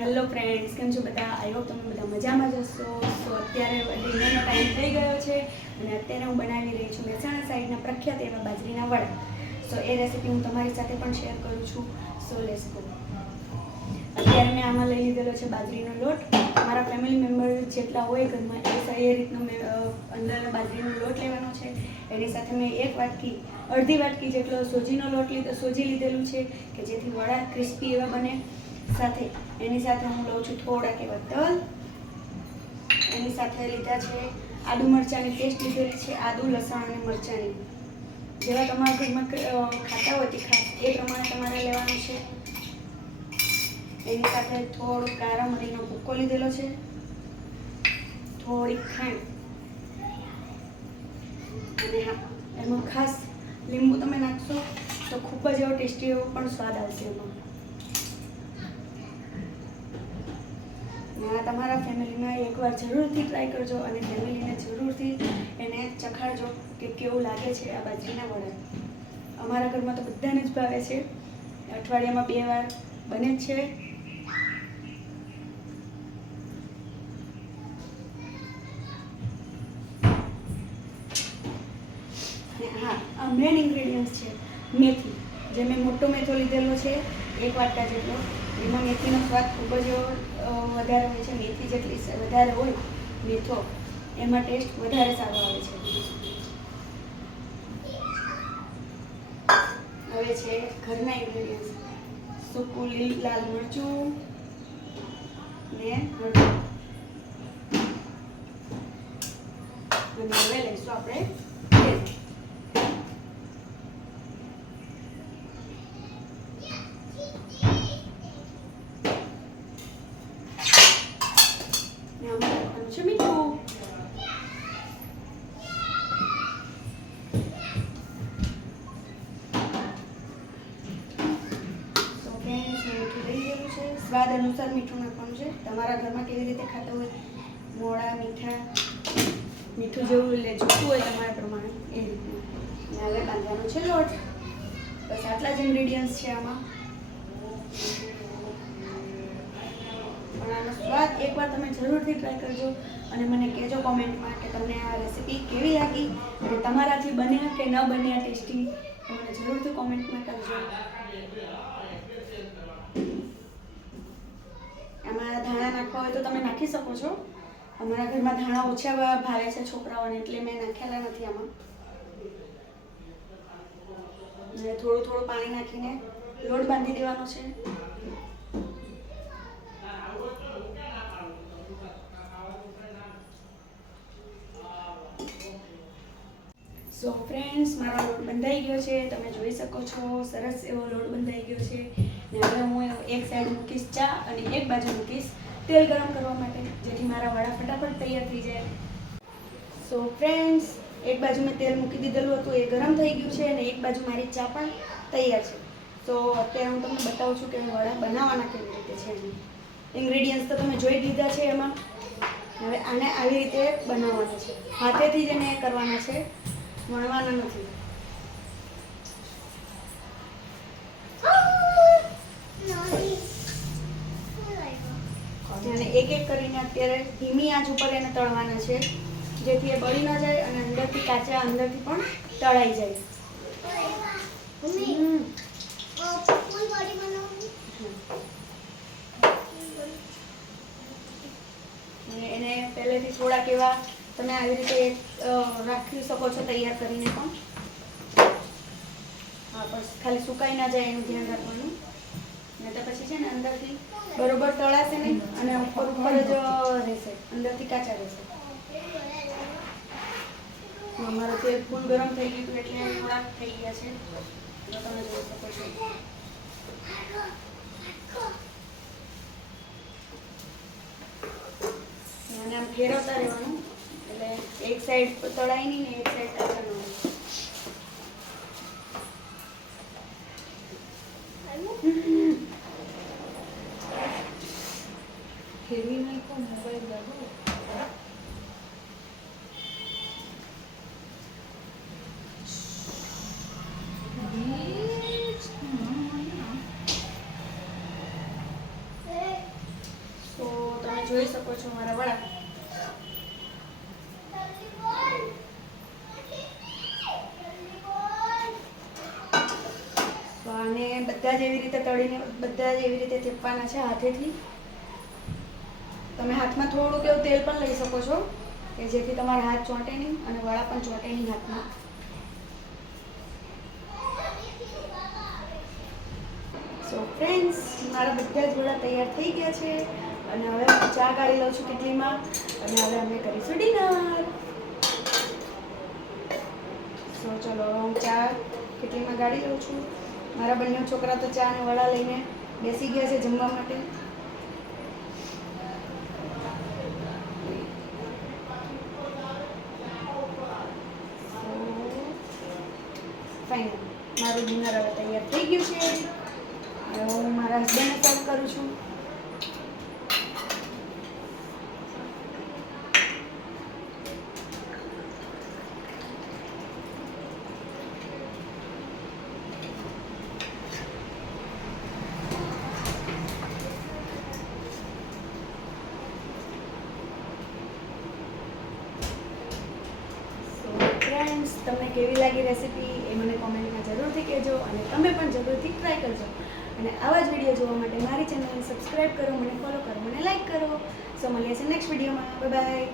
Hello friends કેમ છો બધા? આઈ હોપ તમે બધા મજામાં જશો સો અત્યારે ડિનરનો ટાઈમ થઈ ગયો છે અને અત્યારે હું બનાવી રહી છું મહેસાણા સાઈડના પ્રખ્યાત એવા બાજરીના વડા. સો એ રેસીપી હું તમારી સાથે પણ શેર કરું છું. સો લેસ ગો અત્યારે મેં આમાં લઈ લીધેલો છે બાજરીનો લોટ. મારા ફેમિલી મેમ્બર જેટલા હોય ઘરમાં, એ એ રીતનો મેં અંદર બાજરીનો લોટ લેવાનો છે. એની સાથે મેં એક વાટકી, અડધી વાટકી જેટલો સોજીનો લોટ લીધો, સોજી લીધેલું છે કે જેથી વડા ક્રિસ્પી એવા બને. સાથે, એની સાથે હું લઉં છું થોડાક એવા તલ. એની સાથે લીધા છે આદુ મરચાંની પેસ્ટ લીધેલી છે, આદુ, લસણ અને મરચાંની. જેવા તમારા ઘરમાં ખાતા હોય તીખા એ પ્રમાણે તમારે લેવાનું છે. એની સાથે થોડું કારા મરીનો ભૂક્કો લીધેલો છે. થોડીક ખાંડ. અને હા, એમાં ખાસ લીંબુ તમે નાખશો તો ખૂબ જ એવો ટેસ્ટી એવો પણ સ્વાદ આવશે એમાં અને આ તમારા ફેમિલીમાં એકવાર જરૂરથી ટ્રાય કરજો અને ફેમિલીને જરૂરથી એને ચખાડજો કે કેવું લાગે છે આ બાજરીના વડા. અમારા ઘરમાં તો બધાને જ ભાવે છે. અઠવાડિયામાં બે વાર બને જ છે. હા મેન જે મેં મોટો મેથો લીધેલો છે, એક વાટકા જેટલો. એમાં મેથીનો સ્વાદ ખૂબ જ વધારે હોય છે. મેથી જેટલી વધારે હોય મેથો, એમાં ટેસ્ટ વધારે સારો આવે છે. હવે છે ઘરના ઇન્ગ્રેડિયન્ટ્સ સૂકું લીલ, લાલ મરચું ને હળદર. અને હવે લઈશું આપણે તેલ ને આમાં નાખવાનું છે મીઠું તો ફ્રેન્ડ્સ મેં મીઠું લઈ લીધેલું છે સ્વાદ અનુસાર મીઠું નાખવાનું છે. તમારા ઘરમાં કેવી રીતે ખાતા હોય? મોળા મીઠા? મીઠું જેવું એટલે જોતું હોય તમારા પ્રમાણે. એ રીતનું. હવે બાંધવાનો છે લોટ. બસ આટલા જ ઇન્ગ્રીડિયન્ટ્સ છે આમાં. પણ સ્વાદ એકવાર તમે જરૂરથી ટ્રાય કરજો અને મને કહેજો કોમેન્ટમાં કે તમને આ રેસીપી કેવી લાગી અને તમારાથી બન્યા કે ન બન્યા ટેસ્ટી. મને જરૂરથી કોમેન્ટમાં કરજો આમાં ધાણા હોય તો તમે નાખી શકો છો. અમારા ઘરમાં ધાણા ઓછા ભાવે છે છોકરાઓને એટલે મેં નાખેલા નથી આમાં. થોડું થોડું પાણી નાખીને લોટ બાંધી દેવાનો છે. સો ફ્રેન્ડ્સ મારો લોટ બંધાઈ ગયો છે. તમે જોઈ શકો છો, સરસ એવો લોટ બંધાઈ ગયો છે. હવે હું એક સાઈડ મૂકીશ ચા અને એક બાજુ મૂકીશ. તેલ ગરમ કરવા માટે, જેથી મારા વડા ફટાફટ તૈયાર થઈ જાય. સો ફ્રેન્ડ્સ એક બાજુ મેં તેલ મૂકી દીધેલું હતું, એ ગરમ થઈ ગયું છે અને એક બાજુ મારી ચા પણ તૈયાર છે. તો અત્યારે હું તમને બતાવું છું કે વડા બનાવવાના કેવી રીતે છે ઇન્ગ્રેડિયન્ટ્સ તો તમે જોઈ લીધા છે એમાં. હવે આને આવી રીતે બનાવવાના છે. હાથેથી જ એને કરવાના છે. વણવાના નથી. એક એક કરીને અત્યારે ધીમી આંચ ઉપર એને તળવાના છે, જેથી એ બળી ન જાય અને અંદરથી કાચા અંદરથી પણ તળાઈ જાય. એને પહેલેથી થોડાક એવા તમે આવી રીતે રાખી શકો છો તૈયાર કરીને પણ. હા, બસ, ખાલી સુકાઈ ના જાય એનું ધ્યાન રાખવાનું. ને તો પછી છે ને અંદરથી બરોબર તળાશે નહીં અને ઉપર ઉપર જ રહેશે. અંદરથી કાચા રહેશે. અમારું તેલ ફૂલ ગરમ થઈ ગયું એટલે થોડાક થઈ ગયા છે. તમે જોઈ શકો છો. અને આમ ફેરવતા રહેવાનું. એટલે એક સાઈડ તળાય નહીં ને એક સાઈડ કાચા ન હોય ફેરવી નાખો મોબાઈલ બાબુ છો મારા વડા અને બધા જ એવી રીતે તળીને, બધા જ એવી રીતે ચેપવાના છે હાથેથી? તમે હાથમાં થોડુંક એવું તેલ પણ લઈ શકો છો, કે જેથી તમારા હાથ ચોંટે નહીં અને વડા પણ ચોંટે નહીં હાથમાં. સો ફ્રેન્ડ્સ મારા બધા જ વડા તૈયાર થઈ ગયા છે. અને હવે ચા કાઢી લઉં છું કેટલીમાં અને હવે અમે કરીશું ડિનર. સો ચલો, હું ચા કેટલીમાં કાઢી લઉં છું. મારા બંને છોકરા તો ચા અને વડા લઈને બેસી ગયા છે જમવા માટે. ફાઇનલ. મારું ડિનર હવે તૈયાર થઈ ગયું છે હવે હું મારા હસબન્ડને સર્વ કરું છું ફ્રેન્ડ્સ તમને કેવી લાગી રેસીપી એ મને કોમેન્ટમાં જરૂરથી કહેજો અને તમે પણ જરૂરથી ટ્રાય કરજો. અને આવા જ વીડિયો જોવા માટે મારી ચેનલને સબસ્ક્રાઈબ કરો, મને ફોલો કરો, મને લાઈક કરો. સો મળીએ છીએ નેક્સ્ટ વિડીયોમાં બાય બાય